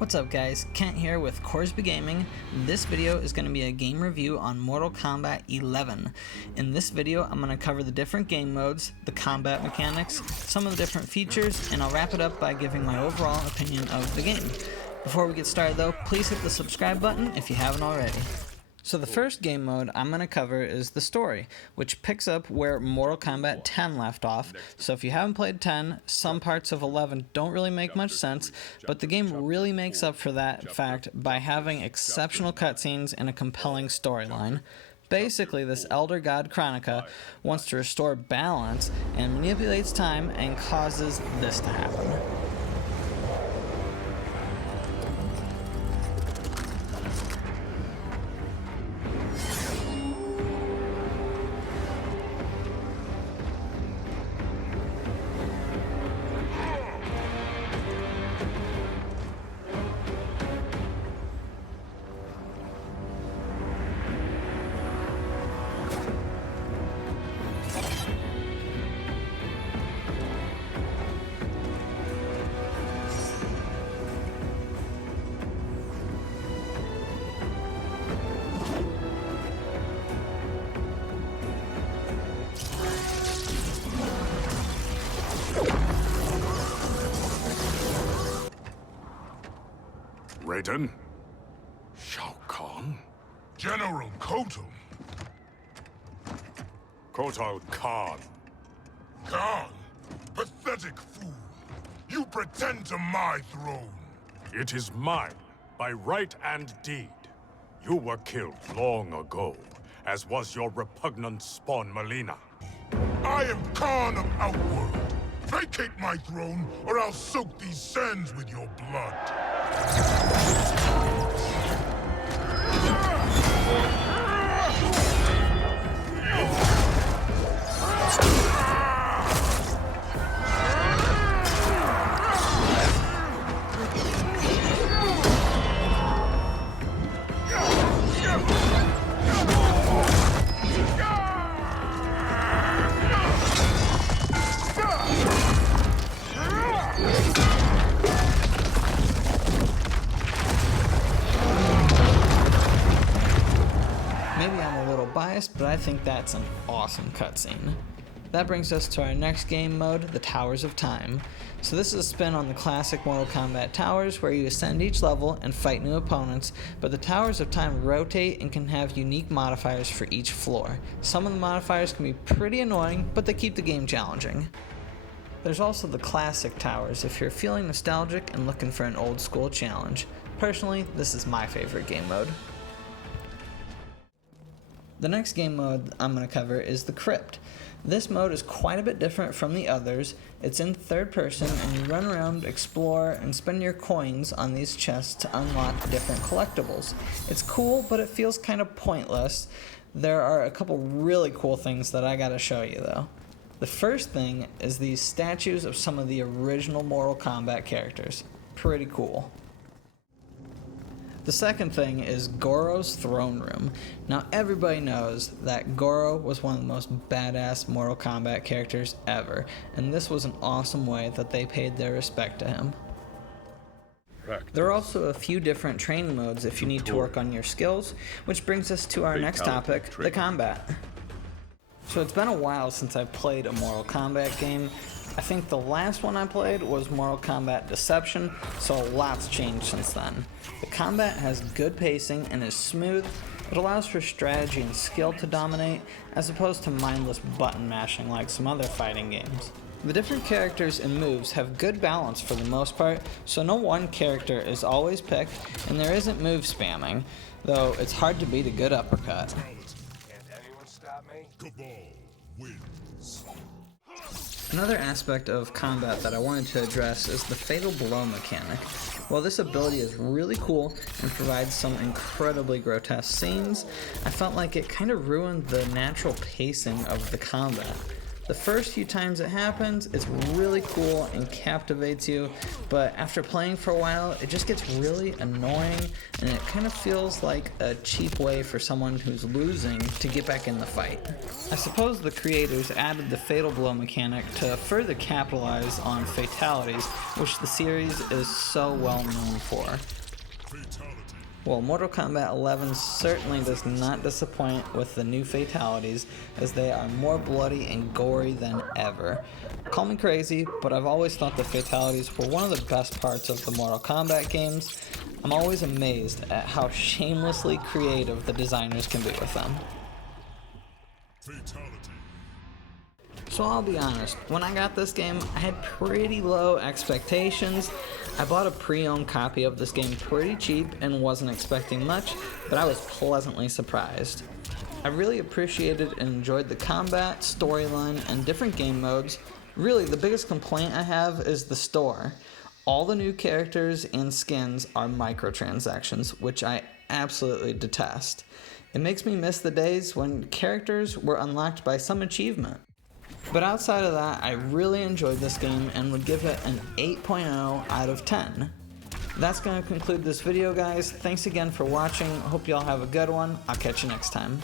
What's up guys, Kent here with Corsby Gaming. This video is going to be a game review on Mortal Kombat 11. In this video I'm going to cover the different game modes, the combat mechanics, some of the different features, and I'll wrap it up by giving my overall opinion of the game. Before we get started though, please hit the subscribe button if you haven't already. So the first game mode I'm going to cover is the story, which picks up where Mortal Kombat 10 left off. So if you haven't played 10, some parts of 11 don't really make much sense, but the game really makes up for that fact by having exceptional cutscenes and a compelling storyline. Basically, this Elder God Kronika wants to restore balance and manipulates time and causes this to happen. Raiden? Shao Kahn? General Kotal. Kotal Kahn. Khan? Pathetic fool. You pretend to my throne. It is mine, by right and deed. You were killed long ago, as was your repugnant spawn Melina. I am Khan of Outworld. Vacate my throne, or I'll soak these sands with your blood. Maybe I'm a little biased, but I think that's an awesome cutscene. That brings us to our next game mode, the Towers of Time. So this is a spin on the classic Mortal Kombat Towers where you ascend each level and fight new opponents, but the Towers of Time rotate and can have unique modifiers for each floor. Some of the modifiers can be pretty annoying, but they keep the game challenging. There's also the Classic Towers if you're feeling nostalgic and looking for an old school challenge. Personally, this is my favorite game mode. The next game mode I'm going to cover is the Crypt. This mode is quite a bit different from the others. It's in third person and you run around, explore, and spend your coins on these chests to unlock different collectibles. It's cool, but it feels kind of pointless. There are a couple really cool things that I gotta show you though. The first thing is these statues of some of the original Mortal Kombat characters. Pretty cool. The second thing is Goro's throne room. Now everybody knows that Goro was one of the most badass Mortal Kombat characters ever, and this was an awesome way that they paid their respect to him. There are also a few different training modes if you need to work on your skills, which brings us to our next topic, the combat. So it's been a while since I've played a Mortal Kombat game. I think the last one I played was Mortal Kombat Deception, so a lot's changed since then. The combat has good pacing and is smooth. It allows for strategy and skill to dominate, as opposed to mindless button mashing like some other fighting games. The different characters and moves have good balance for the most part, so no one character is always picked, and there isn't move spamming, though it's hard to beat a good uppercut. Can't anyone stop me? Cabal wins. Another aspect of combat that I wanted to address is the fatal blow mechanic. While this ability is really cool and provides some incredibly grotesque scenes, I felt like it kind of ruined the natural pacing of the combat. The first few times it happens, it's really cool and captivates you, but after playing for a while, it just gets really annoying, and it kind of feels like a cheap way for someone who's losing to get back in the fight. I suppose the creators added the Fatal Blow mechanic to further capitalize on Fatalities, which the series is so well known for. Well, Mortal Kombat 11 certainly does not disappoint with the new Fatalities, as they are more bloody and gory than ever. Call me crazy, but I've always thought the Fatalities were one of the best parts of the Mortal Kombat games. I'm always amazed at how shamelessly creative the designers can be with them. So I'll be honest, when I got this game, I had pretty low expectations. I bought a pre-owned copy of this game pretty cheap and wasn't expecting much, but I was pleasantly surprised. I really appreciated and enjoyed the combat, storyline, and different game modes. Really, the biggest complaint I have is the store. All the new characters and skins are microtransactions, which I absolutely detest. It makes me miss the days when characters were unlocked by some achievement. But outside of that, I really enjoyed this game and would give it an 8.0 out of 10. That's going to conclude this video, guys. Thanks again for watching. Hope y'all have a good one. I'll catch you next time.